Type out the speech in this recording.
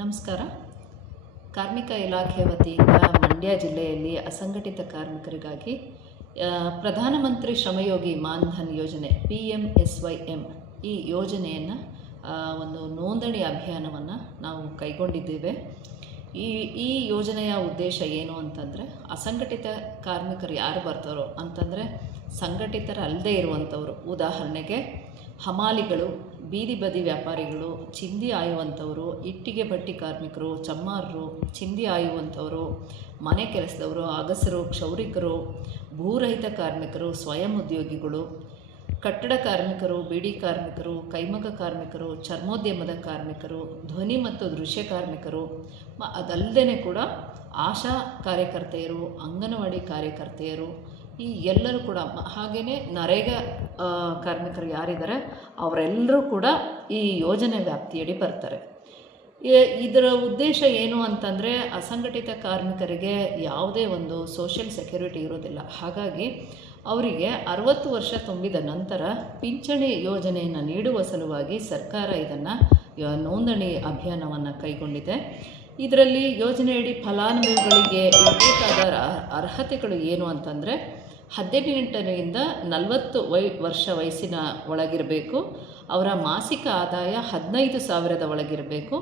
ನಮಸ್ಕಾರ. ಕಾರ್ಮಿಕ ಇಲಾಖೆ ವತಿಯಿಂದ ಮಂಡ್ಯ ಜಿಲ್ಲೆಯಲ್ಲಿ ಅಸಂಘಟಿತ ಕಾರ್ಮಿಕರಿಗಾಗಿ ಪ್ರಧಾನಮಂತ್ರಿ ಶ್ರಮಯೋಗಿ ಮಾನ್ಧನ್ ಯೋಜನೆ PMSYM ಈ ಯೋಜನೆಯನ್ನು ಒಂದು ನೋಂದಣಿ ಅಭಿಯಾನವನ್ನು ನಾವು ಕೈಗೊಂಡಿದ್ದೇವೆ. ಈ ಯೋಜನೆಯ ಉದ್ದೇಶ ಏನು ಅಂತಂದರೆ, ಅಸಂಘಟಿತ ಕಾರ್ಮಿಕರು ಯಾರು ಬರ್ತಾರೋ ಅಂತಂದರೆ ಸಂಘಟಿತರಲ್ಲದೆ ಇರುವಂಥವರು, ಉದಾಹರಣೆಗೆ ಹಮಾಲಿಗಳು, ಬೀದಿ ಬದಿ ವ್ಯಾಪಾರಿಗಳು, ಚಿಂದಿ ಆಯುವಂಥವರು, ಇಟ್ಟಿಗೆ ಬಟ್ಟಿ ಕಾರ್ಮಿಕರು, ಚಮ್ಮಾರರು, ಚಿಂದಿ ಆಯುವಂಥವರು, ಮನೆ ಕೆಲಸದವರು, ಅಗಸರು, ಕ್ಷೌರಿಕರು, ಭೂರಹಿತ ಕಾರ್ಮಿಕರು, ಸ್ವಯಂ ಉದ್ಯೋಗಿಗಳು, ಕಟ್ಟಡ ಕಾರ್ಮಿಕರು, ಬೀಡಿ ಕಾರ್ಮಿಕರು, ಕೈಮಗ್ಗ ಕಾರ್ಮಿಕರು, ಚರ್ಮೋದ್ಯಮದ ಕಾರ್ಮಿಕರು, ಧ್ವನಿ ಮತ್ತು ದೃಶ್ಯ ಕಾರ್ಮಿಕರು, ಅದಲ್ಲದೆ ಕೂಡ ಆಶಾ ಕಾರ್ಯಕರ್ತೆಯರು, ಅಂಗನವಾಡಿ ಕಾರ್ಯಕರ್ತೆಯರು, ಈ ಎಲ್ಲರೂ ಕೂಡ, ಹಾಗೆಯೇ ನರೇಗಾ ಕಾರ್ಮಿಕರು ಯಾರಿದ್ದಾರೆ ಅವರೆಲ್ಲರೂ ಕೂಡ ಈ ಯೋಜನೆ ವ್ಯಾಪ್ತಿಯಡಿ ಬರ್ತಾರೆ. ಇದರ ಉದ್ದೇಶ ಏನು ಅಂತಂದರೆ, ಅಸಂಘಟಿತ ಕಾರ್ಮಿಕರಿಗೆ ಯಾವುದೇ ಒಂದು ಸೋಷಿಯಲ್ ಸೆಕ್ಯೂರಿಟಿ ಇರೋದಿಲ್ಲ. ಹಾಗಾಗಿ ಅವರಿಗೆ 60 ವರ್ಷ ತುಂಬಿದ ನಂತರ ಪಿಂಚಣಿ ಯೋಜನೆಯನ್ನು ನೀಡುವ ಸಲುವಾಗಿ ಸರ್ಕಾರ ಇದನ್ನು ನೋಂದಣಿ ಅಭಿಯಾನವನ್ನು ಕೈಗೊಂಡಿದೆ. ಇದರಲ್ಲಿ ಯೋಜನೆಯಡಿ ಫಲಾನುಭವಿಗಳಿಗೆ ಇರಬೇಕಾದ ಅರ್ಹತೆಗಳು ಏನು ಅಂತಂದರೆ, 18ರಿಂದ 40 ವರ್ಷ ವಯಸ್ಸಿನ ಒಳಗಿರಬೇಕು. ಅವರ ಮಾಸಿಕ ಆದಾಯ 15,000 ಒಳಗಿರಬೇಕು.